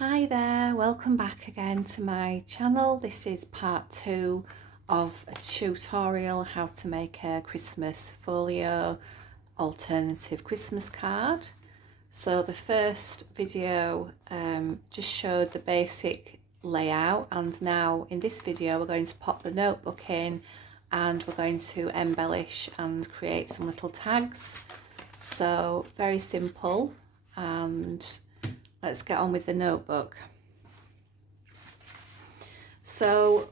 Hi there, welcome back again to my channel. This is part 2 of a tutorial how to make a Christmas folio alternative Christmas card. So the first video just showed the basic layout, and now in this video we're going to pop the notebook in and we're going to embellish and create some little tags. So very simple, and let's get on with the notebook. So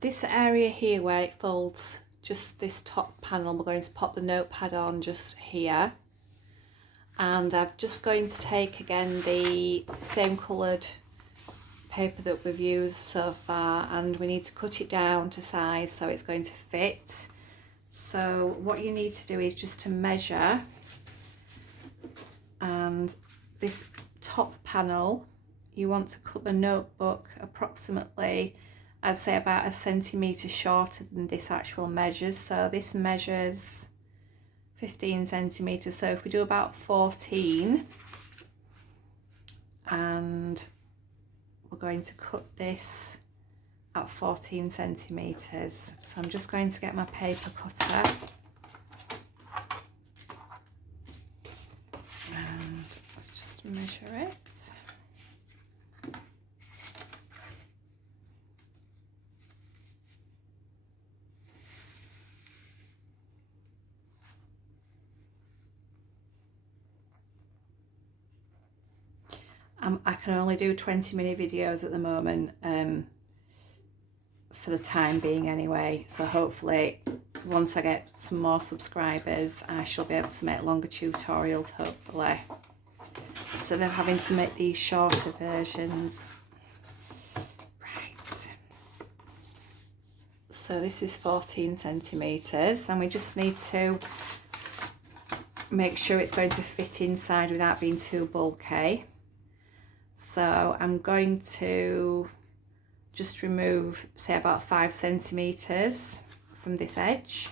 this area here where it folds, just this top panel, we're going to pop the notepad on just here. And I'm just going to take again the same coloured paper that we've used so far, and we need to cut it down to size so it's going to fit. So what you need to do is just to measure, and this top panel, you want to cut the notebook approximately, I'd say about 1 centimetre shorter than this actual measures. So this measures 15 centimetres, so if we do about 14, and we're going to cut this at 14 centimetres. So I'm just going to get my paper cutter and let's just measure it. I can only do 20-minute videos at the moment, for the time being anyway, so hopefully once I get some more subscribers I shall be able to make longer tutorials, hopefully, instead of having to make these shorter versions. Right, so this is 14 centimetres, and we just need to make sure it's going to fit inside without being too bulky. So I'm going to just remove, say, about 5 centimetres from this edge.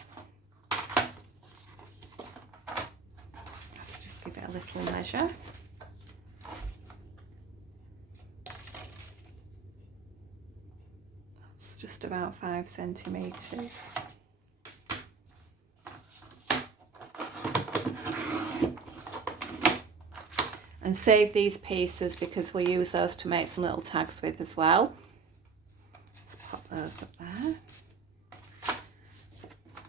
Let's just give it a little measure. That's just about 5 centimetres. And save these pieces because we'll use those to make some little tags with as well. Let's pop those up there.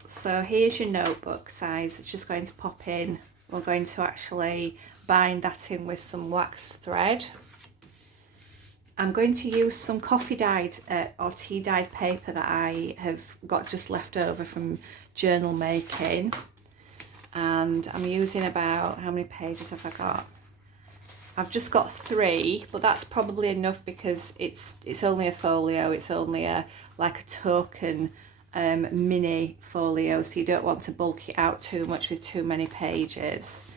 So here's your notebook size. It's just going to pop in. We're going to actually bind that in with some waxed thread. I'm going to use some coffee dyed or tea dyed paper that I have got just left over from journal making. And I'm using about, how many pages have I got? I've just got 3, but that's probably enough because it's only a folio. It's only like a token mini folio, so you don't want to bulk it out too much with too many pages.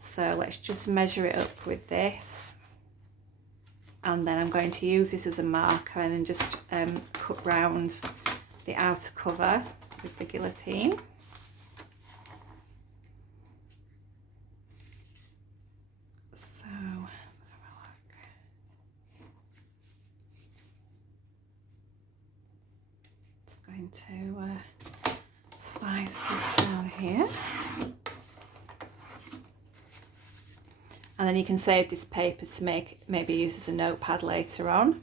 So let's just measure it up with this, and then I'm going to use this as a marker and then just cut round the outer cover with the guillotine. Going to slice this down here, and then you can save this paper to maybe use as a notepad later on.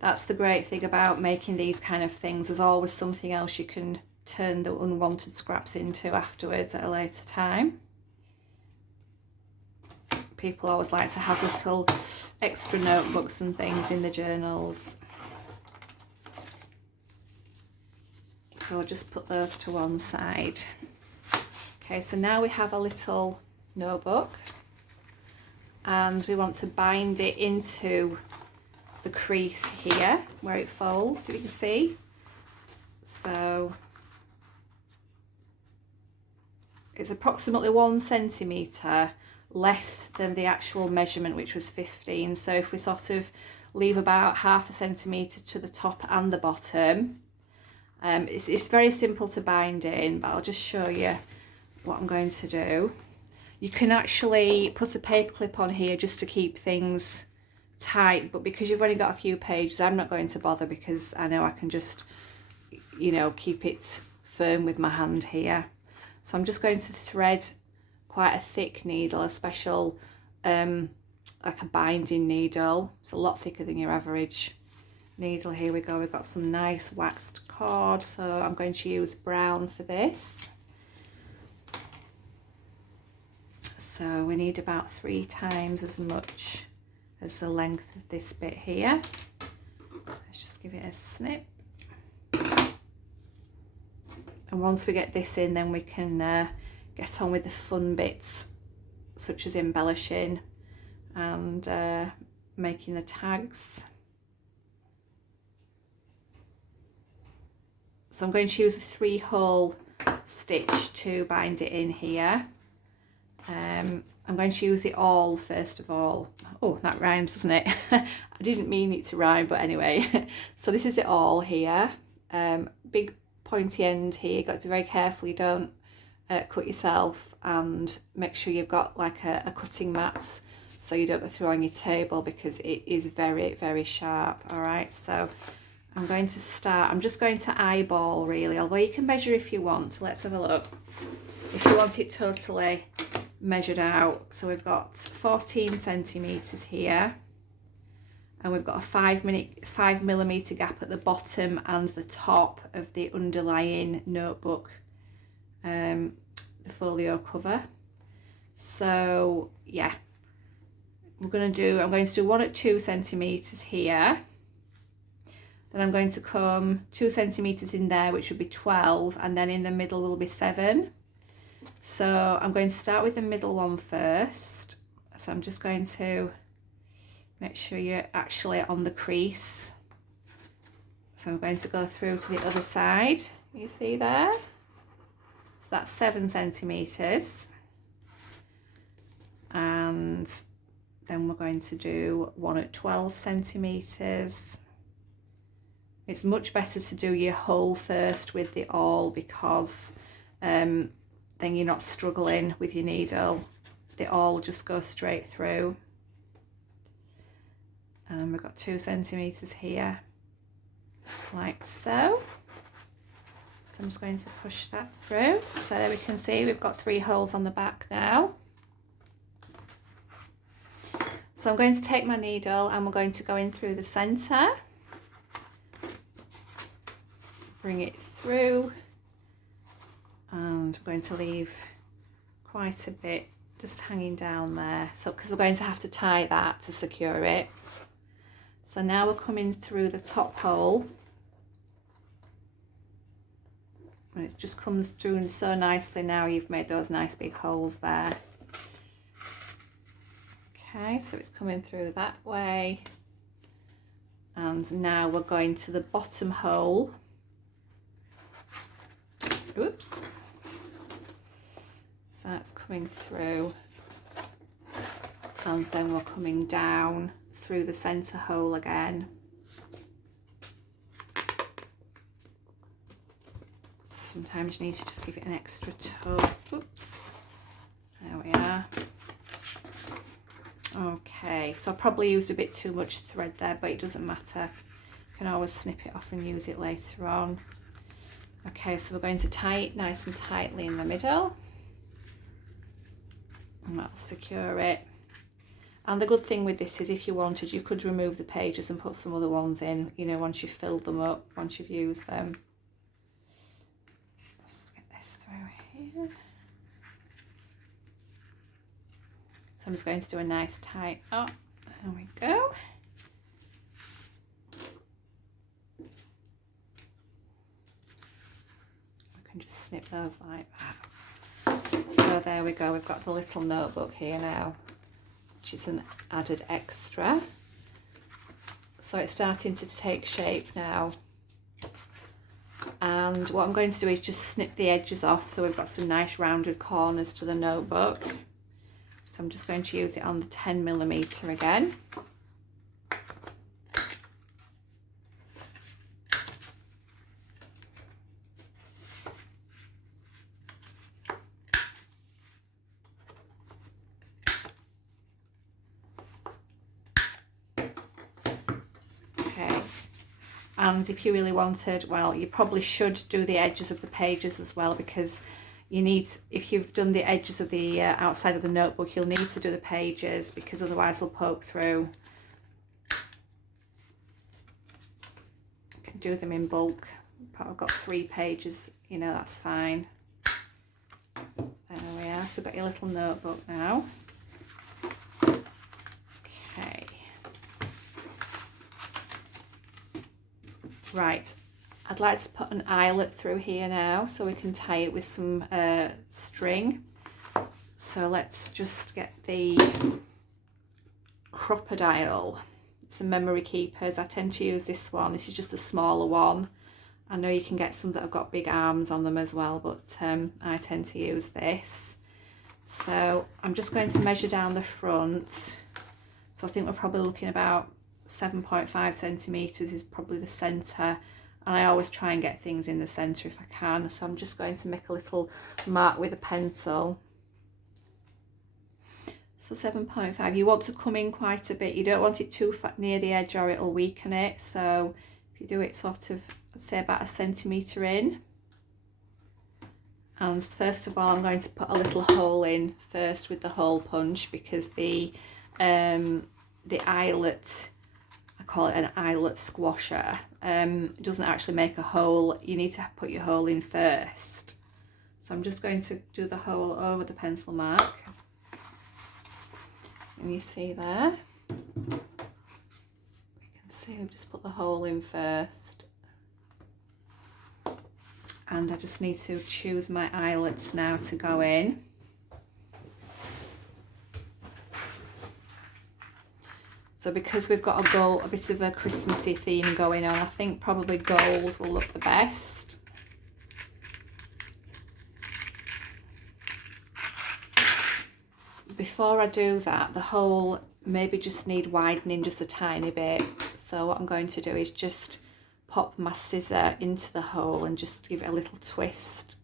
That's the great thing about making these kind of things. There's always something else you can turn the unwanted scraps into afterwards at a later time. People always like to have little extra notebooks and things in the journals. So I'll just put those to one side. Okay, so now we have a little notebook, and we want to bind it into the crease here where it folds, so you can see. So it's approximately 1 centimetre less than the actual measurement, which was 15. So if we sort of leave about ½ a centimetre to the top and the bottom, it's very simple to bind in, but I'll just show you what I'm going to do. You can actually put a paper clip on here just to keep things tight, but because you've only got a few pages, I'm not going to bother because I know I can just, you know, keep it firm with my hand here. So I'm just going to thread quite a thick needle, a special like a binding needle. It's a lot thicker than your average needle. Here we go, we've got some nice waxed cord, so I'm going to use brown for this. So we need about 3 times as much as the length of this bit here. Let's just give it a snip. And once we get this in, then we can get on with the fun bits, such as embellishing and making the tags. So I'm going to use a 3-hole stitch to bind it in here. I'm going to use it all first of all. Oh, that rhymes, doesn't it? I didn't mean it to rhyme, but anyway. So this is it all here. Big pointy end here. You've got to be very careful you don't cut yourself, and make sure you've got like a cutting mat so you don't go through on your table, because it is very, very sharp. All right, so I'm going to start. I'm just going to eyeball really, although you can measure if you want. So let's have a look. If you want it totally measured out, so we've got 14 centimeters here, and we've got a 5 millimeter gap at the bottom and the top of the underlying notebook, the folio cover. So yeah, I'm going to do one at 2 centimeters here. Then I'm going to come 2 centimeters in there, which would be 12, and then in the middle will be 7. So I'm going to start with the middle one first. So I'm just going to make sure you're actually on the crease. So I'm going to go through to the other side. You see there? So that's 7 centimeters. And then we're going to do one at 12 centimeters. It's much better to do your whole first with the awl, because then you're not struggling with your needle. The awl just goes straight through. And we've got 2 centimeters here, like so. So I'm just going to push that through. So there we can see we've got 3 holes on the back now. So I'm going to take my needle and we're going to go in through the center. Bring it through. And I'm going to leave quite a bit just hanging down there, so because we're going to have to tie that to secure it. So now we're coming through the top hole, and it just comes through so nicely. Now you've made those nice big holes there. Okay, so it's coming through that way, and now we're going to the bottom hole. Oops. So that's coming through, and then we're coming down through the centre hole again. Sometimes you need to just give it an extra tug. Oops. There we are. Okay, so I probably used a bit too much thread there, but it doesn't matter. You can always snip it off and use it later on. Okay, so we're going to tie it nice and tightly in the middle. And that'll secure it. And the good thing with this is, if you wanted, you could remove the pages and put some other ones in, you know, once you've filled them up, once you've used them. Let's get this through here. So I'm just going to do a nice tight up. There we go. I can just snip those like that. So there we go, we've got the little notebook here now, which is an added extra. So it's starting to take shape now. And what I'm going to do is just snip the edges off, so we've got some nice rounded corners to the notebook. So I'm just going to use it on the 10 millimeter again. And if you really wanted, well, you probably should do the edges of the pages as well, because you need, if you've done the edges of the outside of the notebook, you'll need to do the pages, because otherwise they'll poke through. You can do them in bulk. I've got 3 pages, you know, that's fine. There we are. So you've got your little notebook now. Okay. Right. I'd like to put an eyelet through here now, so we can tie it with some string. So let's just get the crocodile. Some memory keepers. I tend to use this one. This is just a smaller one. I know you can get some that have got big arms on them as well, but I tend to use this. So I'm just going to measure down the front. So I think we're probably looking about 7.5 centimetres is probably the centre. And I always try and get things in the centre if I can. So I'm just going to make a little mark with a pencil. So 7.5, you want to come in quite a bit. You don't want it too far near the edge or it'll weaken it. So if you do it sort of, I'd say about 1 centimetre in. And first of all, I'm going to put a little hole in first with the hole punch, because the eyelet, I call it an eyelet squasher, it doesn't actually make a hole. You need to put your hole in first. So I'm just going to do the hole over the pencil mark. And you see there, we can see we've just put the hole in first. And I just need to choose my eyelets now to go in. So because we've got a bit of a Christmassy theme going on, I think probably gold will look the best. Before I do that, the hole maybe just need widening just a tiny bit. So what I'm going to do is just pop my scissor into the hole and just give it a little twist,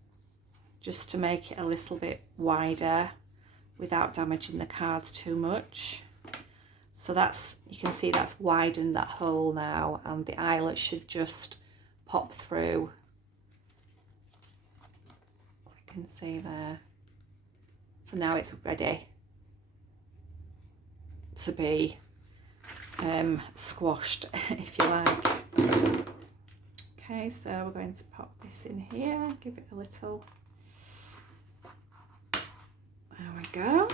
just to make it a little bit wider without damaging the cards too much. So that's, you can see that's widened that hole now, and the eyelet should just pop through. You can see there. So now it's ready to be squashed, if you like. Okay, so we're going to pop this in here, give it a little, there we go.